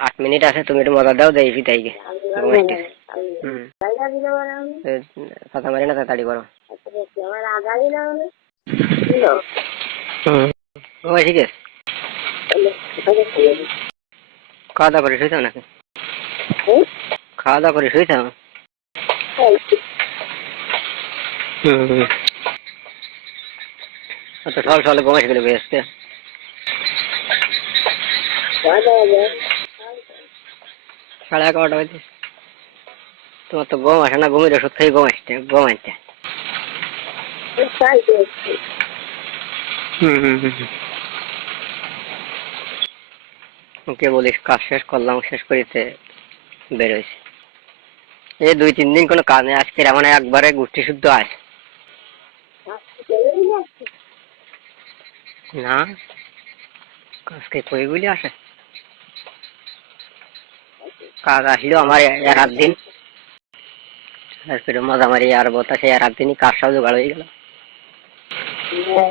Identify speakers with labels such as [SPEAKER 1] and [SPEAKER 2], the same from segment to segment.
[SPEAKER 1] আট মিনিট আছে তুমি একটু মজা দাও দেই ফিতাইকে ঘুমাইতে হুম।
[SPEAKER 2] জায়গা দিলে বলে। আমি
[SPEAKER 1] এ, কথা মারি না তাড়াতাড়ি করো।
[SPEAKER 2] আচ্ছা
[SPEAKER 1] ঘুমাই ঠিক আছে খাওয়া দাওয়া করে শুয়েছ নাকি? খাওয়া দাওয়া করে শুয়েছ
[SPEAKER 2] এই,
[SPEAKER 1] হুম হুম আচ্ছা সকাল সকালে ঘুমাইছে গেলে
[SPEAKER 2] বাজে?
[SPEAKER 1] সাড়ে এগারোটা বাজে তোমার তো ঘুম আসে না ঘুমিয়ে ওষুধ খেয়ে ঘুম আসতে ঘুম আসতে
[SPEAKER 2] এই তাই দেখছি।
[SPEAKER 1] হুম হুম হুম হুম। কে বলিস, কাজ শেষ করলাম, শেষ করিতে বেরোইছে এই দুই, তিন দিন কোনো কাজ নেই আজকে এমন একবারে গোষ্ঠী শুদ্ধ আছে? না আজকে কইগুলি আসে কাজ আসলেও আমার এক আধ দিন। আজকে তো মজা মারি আর বতাসে এক আধ দিনই কাজ সব জোগাড় হয়ে গেল।
[SPEAKER 2] হ্যাঁ।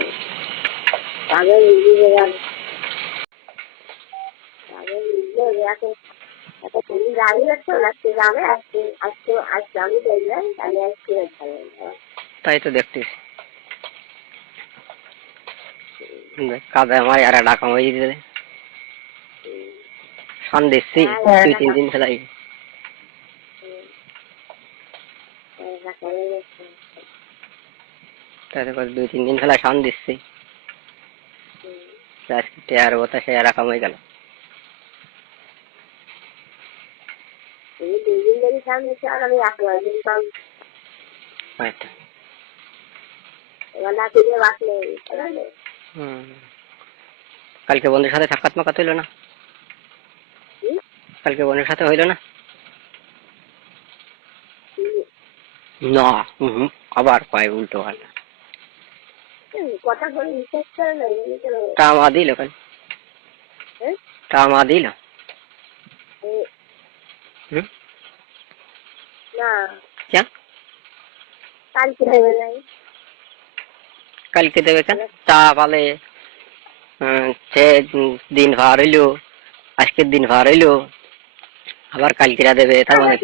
[SPEAKER 1] তাই তো দেখতেছি। দেখ, কাজে আমার আর একটা কামাই দিতে শান দিচ্ছি দুই তিন দিন ফেলাই করে দুই তিন দিন ফেলাই শান দিচ্ছি আজকে টেয়ার বতাসে আর গেল
[SPEAKER 2] ফিরে বাঁচলে বুঝলে
[SPEAKER 1] কালকে বন্ধুর সাথে সাক্ষাৎ মাকাত হইল না? কালকে বন্ধুর সাথে হইল না? না হুম আবার কয় উল্টো পাল্টা
[SPEAKER 2] কথা বলে বিশ্বাস করে না
[SPEAKER 1] দিল কাল
[SPEAKER 2] হ্যাঁ?
[SPEAKER 1] দিল? হুম?
[SPEAKER 2] না।
[SPEAKER 1] কেন?
[SPEAKER 2] কালকে দেবে নাই।
[SPEAKER 1] কালকে দেবে কেন? তা সে দিন ভার হইল আজকের দিন ভার হইল। আবার কালকেরা দেবে তার মানে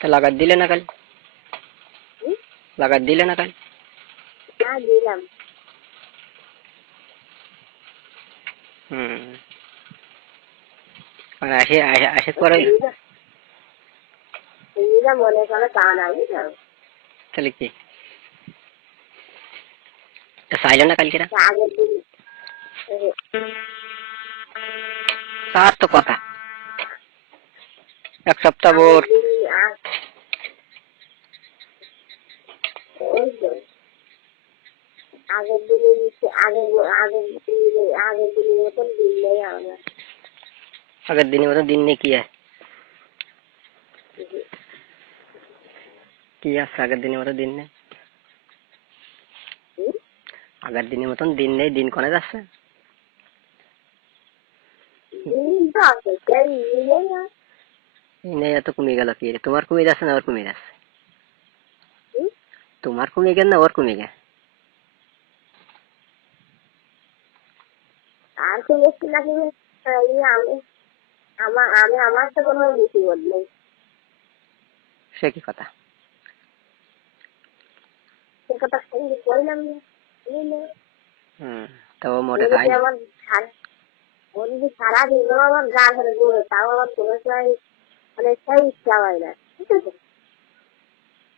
[SPEAKER 1] তা লাগাত দিলে না কাল? লাগাত দিলে না কাল?
[SPEAKER 2] দিলাম।
[SPEAKER 1] হুম। আর আসে পরে?
[SPEAKER 2] মনে
[SPEAKER 1] তাহলে কি? তা চাইলো না কালকেরা
[SPEAKER 2] আগের দিন এ,
[SPEAKER 1] তার তো কথা এক সপ্তাহ ভোর
[SPEAKER 2] আগের দিন আগ- ওই তো। আগের দিনে নিচে আগের আগের দিনে আগের দিনের মতন দিন নেই আমরা
[SPEAKER 1] আগের দিনের মতো দিন নেই কি আছে কি আছে আগের দিনের মতো দিন নেই
[SPEAKER 2] হুম?
[SPEAKER 1] আগের দিনের মতন দিন নেই দিন কনে যাচ্ছে।
[SPEAKER 2] দিন
[SPEAKER 1] এত কমে গেল কি তোমার কমে যাচ্ছে না ওর কমে যাচ্ছে? তোমার কমে গেল না ওর কমে গেল
[SPEAKER 2] আর নাকি আমি আমার আমি আমার তো কোনো বেশি বদলেই
[SPEAKER 1] সে কি কথা?
[SPEAKER 2] সে কথা না এই নে।
[SPEAKER 1] হুম তো ও মোটে
[SPEAKER 2] ও যদি
[SPEAKER 1] খায়
[SPEAKER 2] আমার সারা- ও যদি সারাদিন ও আমার গা ধরে দৌড়ে তাও আমার কোনো সময় মানে সেই ইচ্ছা হয় না ঠিক আছে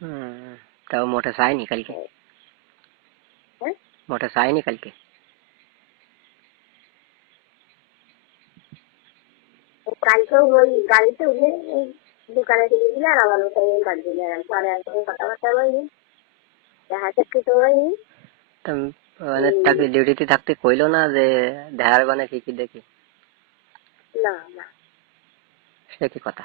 [SPEAKER 1] হুম তাও মোটে চায়নি কালকে
[SPEAKER 2] হ্যাঁ
[SPEAKER 1] মোটে চায়নি কালকে
[SPEAKER 2] ও কালকেও ওই গাড়িতে উঠে ওই দোকানে থেকে দিলে আর আমার ওটাই বাড়ি চলে এলাম পরে আর কোনো কথাবার্তা হয়নি দেখা যাচ্ছে তো হয়নি
[SPEAKER 1] তো মানে তাকে ডিউটিতে থাকতে কইলো না যে দেখার মানে কি কি দেখি।
[SPEAKER 2] না না।
[SPEAKER 1] সে কি কথা?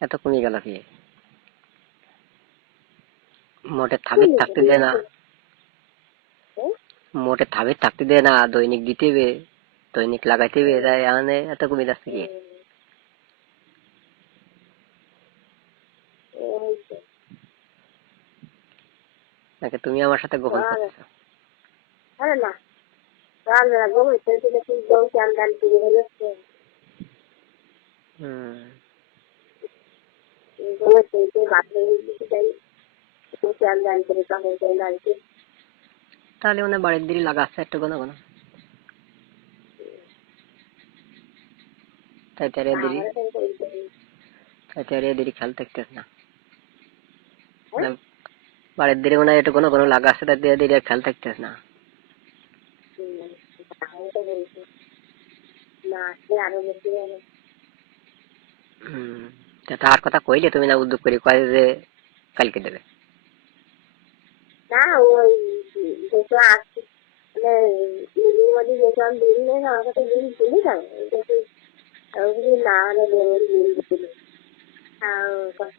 [SPEAKER 1] এত কমে গেল কি? মোটে থাবির থাকতে দেয় না? মোটে থাবির থাকতে দেয় না দৈনিক দিতে হবে দৈনিক লাগাইতে হবে তাই এখানে এত কমে যাচ্ছে কি
[SPEAKER 2] এই তো।
[SPEAKER 1] নাকি তুমি আমার সাথে গোপন
[SPEAKER 2] হ্যাঁ।
[SPEAKER 1] করতেছো?
[SPEAKER 2] আরে না।
[SPEAKER 1] হুম।
[SPEAKER 2] বাথরুমে যাই। করে আসছে
[SPEAKER 1] তাহলে মানে বাড়ির দিকে লাগাচ্ছে একটু কোনো কোনো। তাই তার
[SPEAKER 2] নেই।
[SPEAKER 1] তাই তার এদিকে খেয়াল থাকতেছ না। মানে বাড়ির দিকে মনে হয় একটু কোনো কোনো লাগাচ্ছে তাই দিয়ে দিকে খেয়াল থাকতেছ না। আরও তার কথা কইলে তুমি না উদ্যোগ করি, কয় যে কালকে দেবে।
[SPEAKER 2] না, ওই আসছি মানে কষ্ট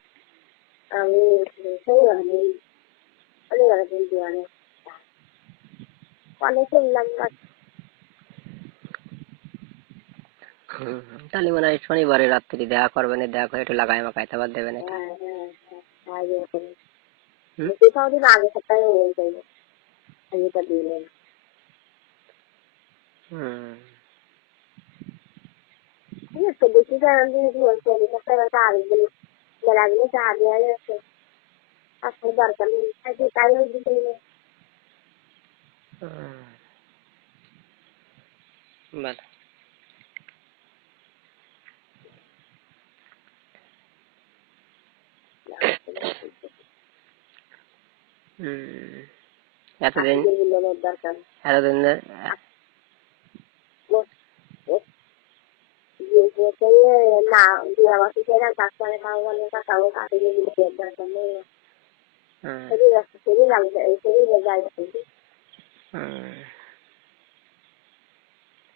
[SPEAKER 2] আমি সেই অনেক অনেক কিন্তু অনেক অনেক
[SPEAKER 1] তাহলে মনে হয় শনিবারে রাত্রি দেখা করবে না, দেখা করে একটু লাগাই মাকাই তারপর দেবে না
[SPEAKER 2] হ্যাঁ হ্যাঁ হ্যাঁ
[SPEAKER 1] হুম?
[SPEAKER 2] কোথাও দিন আগে সপ্তাহে হয়ে যাবে এটা দিলেন
[SPEAKER 1] হুম।
[SPEAKER 2] ঠিক আছে দেখি আমি বলছি আমি সপ্তাহে আরেকদিন বেলা দিলে চা দেওয়া যাচ্ছে আসলে দরকার নেই আজকে তাই ওই দিতে গেলে
[SPEAKER 1] হুম। ভালো হুম এতদিন
[SPEAKER 2] লোনের দরকার
[SPEAKER 1] এতদিন
[SPEAKER 2] যে যে সেই না দিয়ে আমার কিছু না কাজ করে খাওয়া বলে কাকাও কাকে দিয়ে দিলে দরকার নেই
[SPEAKER 1] হুম,
[SPEAKER 2] শরীর আছে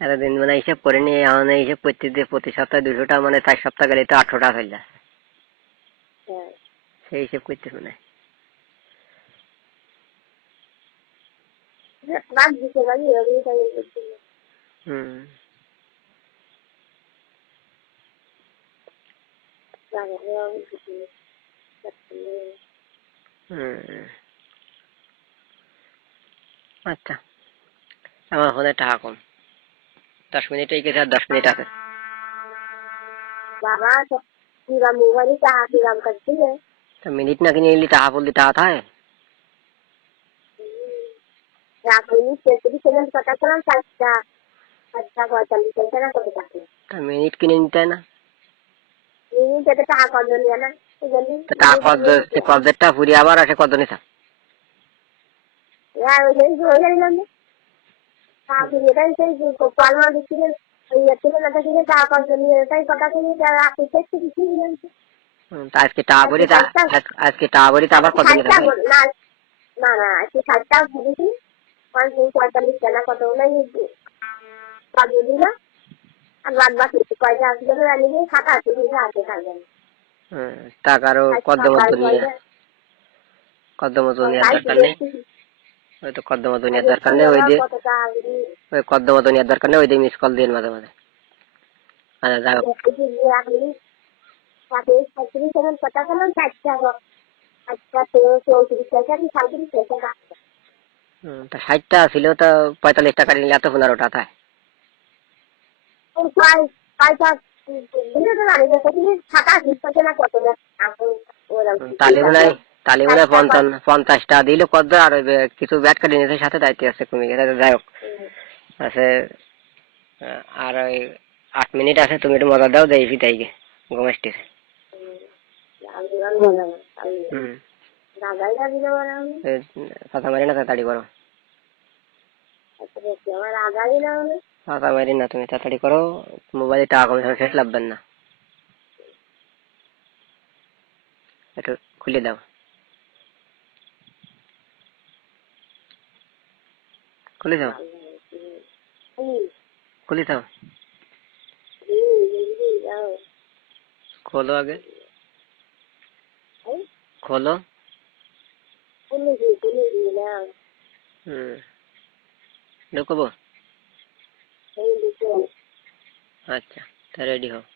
[SPEAKER 1] এতদিন মানে হিসাব করে নিয়ে এখন হিসাব করতে দিয়ে প্রতি সপ্তাহে দুশোটা মানে চার সপ্তাহ গেলে তো আটশো টাকা হয়ে যায়।
[SPEAKER 2] হ্যাঁ।
[SPEAKER 1] সেই হিসাব করতে মানে হুম।
[SPEAKER 2] জায়গাটাও
[SPEAKER 1] বেশি আচ্ছা। আমার ফোনে টাকা কম। দশ মিনিট এগিয়ে আর দশ মিনিট আছে।
[SPEAKER 2] বাবা পুরা টাকা দিলাম কাটছিলে?
[SPEAKER 1] তো মিনিট না কিনে নিলি টাকা বললি টাকা থাকে মিনিট কিনে নিতে না। কবেরটা ফুরিয়ে আবার আসে কত নিতাম
[SPEAKER 2] হয়ে
[SPEAKER 1] আজকে আজ- আজকে টাকা আবার কত নিতাম
[SPEAKER 2] না না আজকে ষাটটা ভরেছি পঁয়তাল্লিশ টাকা কত হলো পাবো দিল আর বাদ বাকি কয়টা আসবে জানি যে খাতা আছে কিন্তু আছে থাকবেন
[SPEAKER 1] টাকারও কদ্দ মতো নিয়ে কদ্দ মতো নেওয়ার দরকার নেই। ওই তো কদ্দ মতো নেওয়ার দরকার নেই ওই দিয়ে ওই কদ্দ মতো নেওয়ার দরকার নেই ওই দিয়ে মিস কল দিন মাঝে মাঝে। আচ্ছা ষাটটা ছিল তো পঁয়তাল্লিশ টাকা নিলে এত পনেরোটা তাই।
[SPEAKER 2] ওই ছয় ছয়টা দিলে তো জানি যে সেখানে সাত আটত্রিশ পয়সা না কত না এখন ওরকম
[SPEAKER 1] হুম, তাহলে মনে হয় তাহলে মনে হয় পঞ্চাশটা দিল কত আর কিছু ব্যাট কাটি নিতে সাথে দায়িত্ব আছে কমে গেছে যাই হোক। আছে আর ওই আট মিনিট আছে তুমি একটু মজা দাও দেই তাইকে
[SPEAKER 2] বলে আমি?
[SPEAKER 1] কথা মারি না তাড়াতাড়ি করো।
[SPEAKER 2] আমার রাজা দিলে
[SPEAKER 1] কথা মারি না তুমি তাড়াতাড়ি করো মোবাইলে টাকা কমে শেষ লাগবেন না একটু খুলে দাও
[SPEAKER 2] খুলে দাও খুলে দাও খোলো আগে খোলো হুম ঢুকবো
[SPEAKER 1] এই দুটো
[SPEAKER 2] আচ্ছা তা রেডি হও